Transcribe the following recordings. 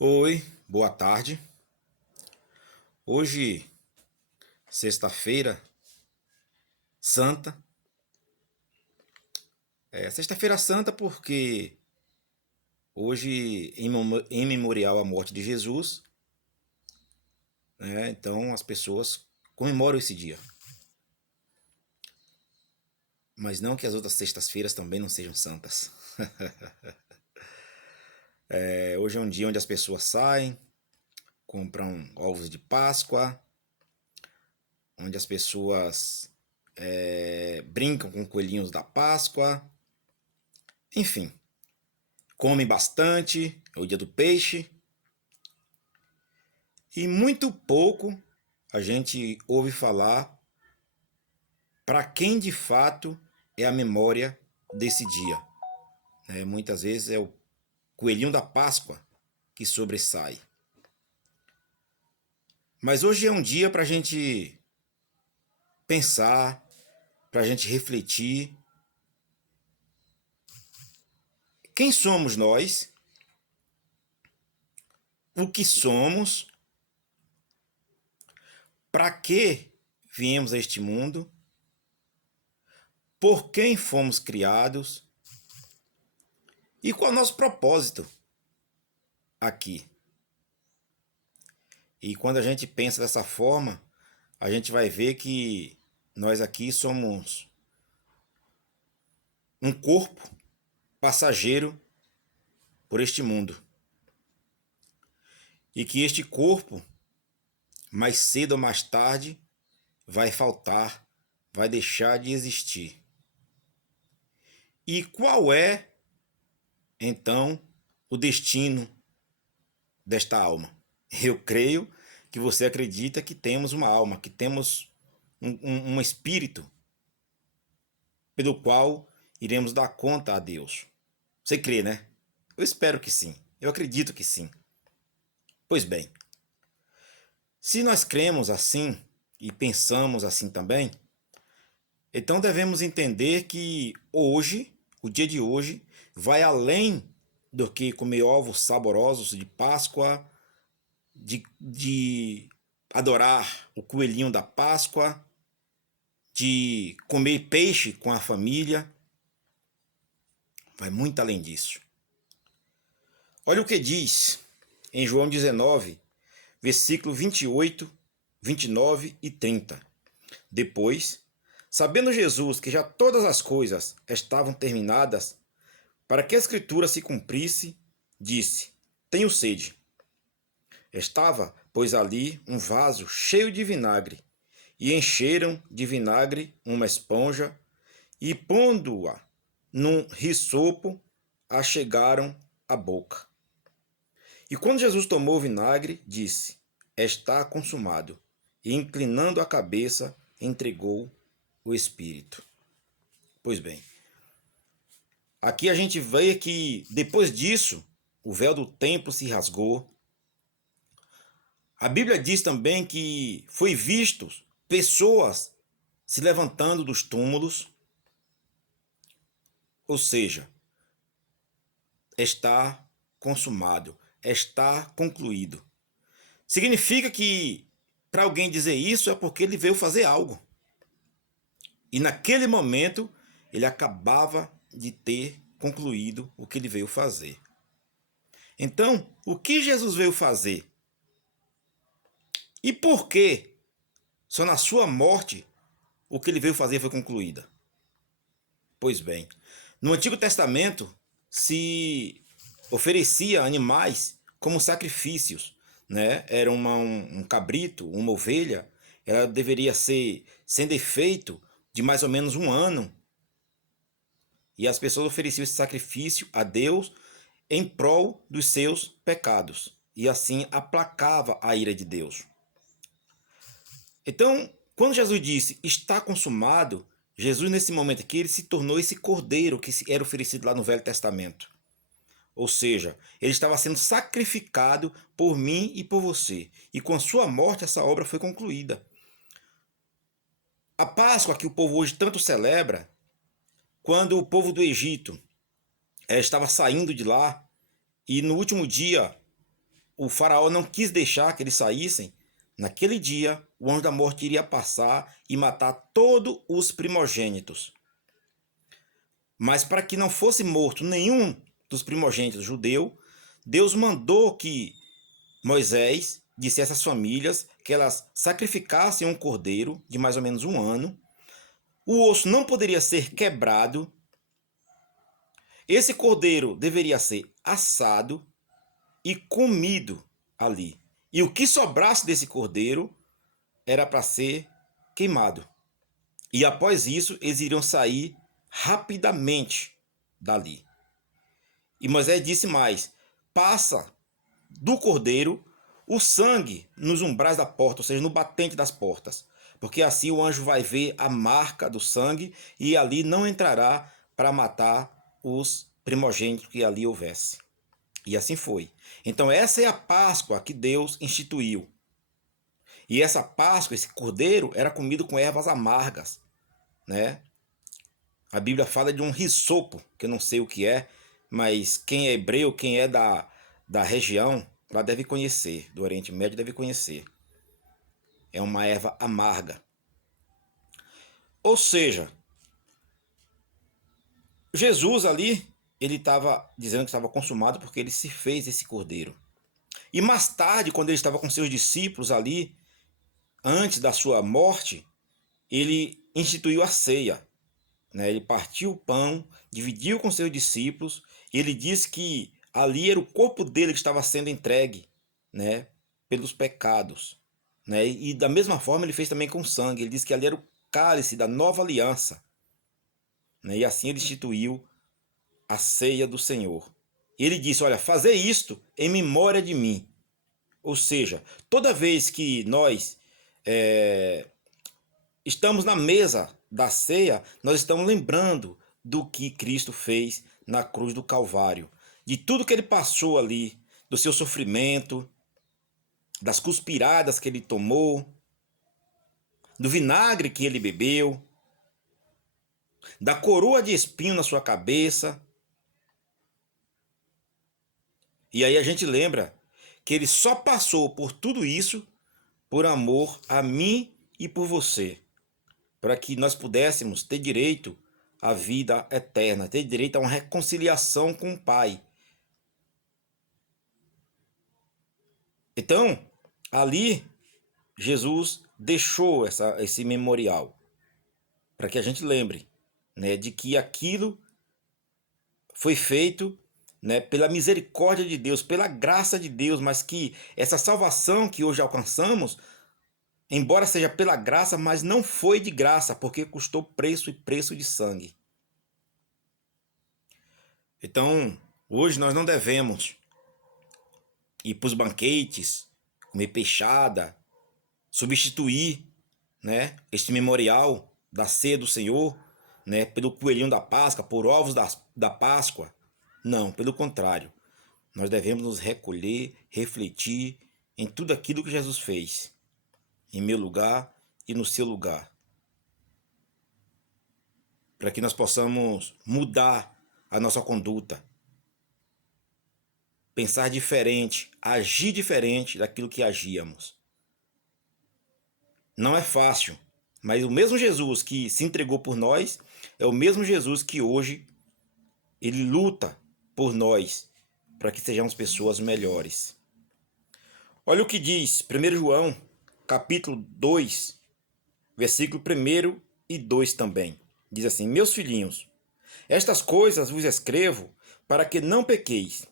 Oi, boa tarde. Hoje, sexta-feira santa. Sexta-feira santa porque hoje, em memorial à morte de Jesus, né? Então as pessoas comemoram esse dia. Mas não que as outras sextas-feiras também não sejam santas. Hoje é um dia onde as pessoas saem, compram ovos de Páscoa, onde as pessoas brincam com coelhinhos da Páscoa, enfim. Come bastante, é o dia do peixe, e muito pouco a gente ouve falar para quem de fato é a memória desse dia. Muitas vezes é o coelhinho da Páscoa que sobressai. Mas hoje é um dia para a gente pensar, para a gente refletir. Quem somos nós? O que somos? Para que viemos a este mundo? Por quem fomos criados? E qual é o nosso propósito aqui? E quando a gente pensa dessa forma, a gente vai ver que nós aqui somos um corpo passageiro por este mundo. E que este corpo, mais cedo ou mais tarde, vai faltar, vai deixar de existir. E qual é, então, o destino desta alma? Eu creio que você acredita que temos uma alma, que temos um espírito pelo qual iremos dar conta a Deus. Você crê, né? Eu espero que sim. Eu acredito que sim. Pois bem, se nós cremos assim e pensamos assim também, então devemos entender que hoje, o dia de hoje, vai além do que comer ovos saborosos de Páscoa, de adorar o coelhinho da Páscoa, de comer peixe com a família. Vai muito além disso. Olha o que diz em João 19, versículo 28, 29 e 30. Depois, sabendo Jesus que já todas as coisas estavam terminadas, para que a escritura se cumprisse, disse: Tenho sede. Estava, pois, ali um vaso cheio de vinagre, e encheram de vinagre uma esponja, e pondo-a num risopo, a chegaram à boca. E quando Jesus tomou o vinagre, disse: Está consumado. E inclinando a cabeça, entregou o Espírito. Pois bem, aqui a gente vê que depois disso, o véu do templo se rasgou. A Bíblia diz também que foi visto pessoas se levantando dos túmulos, ou seja, está consumado, está concluído. Significa que para alguém dizer isso é porque ele veio fazer algo. E naquele momento ele acabava de ter concluído o que ele veio fazer. Então, o que Jesus veio fazer? E por que só na sua morte o que ele veio fazer foi concluída? Pois bem, no Antigo Testamento se oferecia animais como sacrifícios, né? Era um cabrito, uma ovelha, ela deveria ser sem defeito de mais ou menos um ano. E as pessoas ofereciam esse sacrifício a Deus em prol dos seus pecados. E assim aplacava a ira de Deus. Então, quando Jesus disse está consumado, Jesus nesse momento aqui ele se tornou esse cordeiro que era oferecido lá no Velho Testamento. Ou seja, ele estava sendo sacrificado por mim e por você. E com sua morte essa obra foi concluída. A Páscoa que o povo hoje tanto celebra, quando o povo do Egito estava saindo de lá e no último dia o faraó não quis deixar que eles saíssem, naquele dia o anjo da morte iria passar e matar todos os primogênitos. Mas para que não fosse morto nenhum dos primogênitos judeu, Deus mandou que Moisés dissesse às famílias que elas sacrificassem um cordeiro de mais ou menos um ano. O osso não poderia ser quebrado. Esse cordeiro deveria ser assado e comido ali. E o que sobrasse desse cordeiro era para ser queimado. E após isso, eles iriam sair rapidamente dali. E Moisés disse mais: passa do cordeiro o sangue nos umbrais da porta, ou seja, no batente das portas, porque assim o anjo vai ver a marca do sangue e ali não entrará para matar os primogênitos que ali houvesse. E assim foi. Então essa é a Páscoa que Deus instituiu. E essa Páscoa, esse cordeiro, era comido com ervas amargas, né? A Bíblia fala de um risopo, que eu não sei o que é, mas quem é hebreu, quem é da região, lá deve conhecer, do Oriente Médio deve conhecer. É uma erva amarga. Ou seja, Jesus ali, ele estava dizendo que estava consumado porque ele se fez esse cordeiro. E mais tarde, quando ele estava com seus discípulos ali, antes da sua morte, ele instituiu a ceia. Né? Ele partiu o pão, dividiu com seus discípulos, e ele disse que ali era o corpo dele que estava sendo entregue, né, pelos pecados. Né? E da mesma forma ele fez também com sangue. Ele disse que ali era o cálice da nova aliança. Né? E assim ele instituiu a ceia do Senhor. Ele disse: olha, fazer isto em memória de mim. Ou seja, toda vez que nós estamos na mesa da ceia, nós estamos lembrando do que Cristo fez na cruz do Calvário, de tudo que ele passou ali, do seu sofrimento, das cuspiradas que ele tomou, do vinagre que ele bebeu, da coroa de espinho na sua cabeça. E aí a gente lembra que ele só passou por tudo isso por amor a mim e por você, para que nós pudéssemos ter direito à vida eterna, ter direito a uma reconciliação com o Pai. Então, ali, Jesus deixou esse memorial, para que a gente lembre, né, de que aquilo foi feito, né, pela misericórdia de Deus, pela graça de Deus, mas que essa salvação que hoje alcançamos, embora seja pela graça, mas não foi de graça, porque custou preço e preço de sangue. Então, hoje nós não devemos ir para os banquetes, comer peixada, substituir, né, este memorial da ceia do Senhor, né, pelo coelhinho da Páscoa, por ovos da Páscoa. Não, pelo contrário. Nós devemos nos recolher, refletir em tudo aquilo que Jesus fez, em meu lugar e no seu lugar, para que nós possamos mudar a nossa conduta, pensar diferente, agir diferente daquilo que agíamos. Não é fácil, mas o mesmo Jesus que se entregou por nós é o mesmo Jesus que hoje ele luta por nós para que sejamos pessoas melhores. Olha o que diz 1 João, capítulo 2, versículo 1 e 2 também. Diz assim: meus filhinhos, estas coisas vos escrevo para que não pequeis.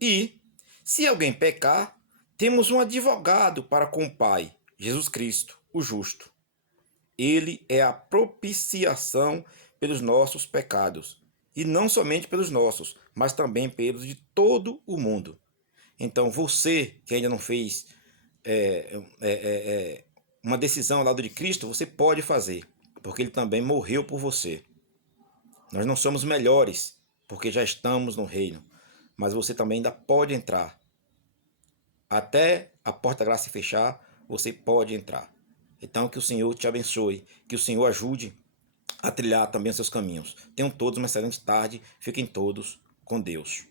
E, se alguém pecar, temos um advogado para com o Pai, Jesus Cristo, o justo. Ele é a propiciação pelos nossos pecados, e não somente pelos nossos, mas também pelos de todo o mundo. Então você que ainda não fez uma decisão ao lado de Cristo, você pode fazer, porque ele também morreu por você. Nós não somos melhores, porque já estamos no reino, mas você também ainda pode entrar. Até a porta da graça se fechar, você pode entrar. Então que o Senhor te abençoe, que o Senhor ajude a trilhar também os seus caminhos. Tenham todos uma excelente tarde, fiquem todos com Deus.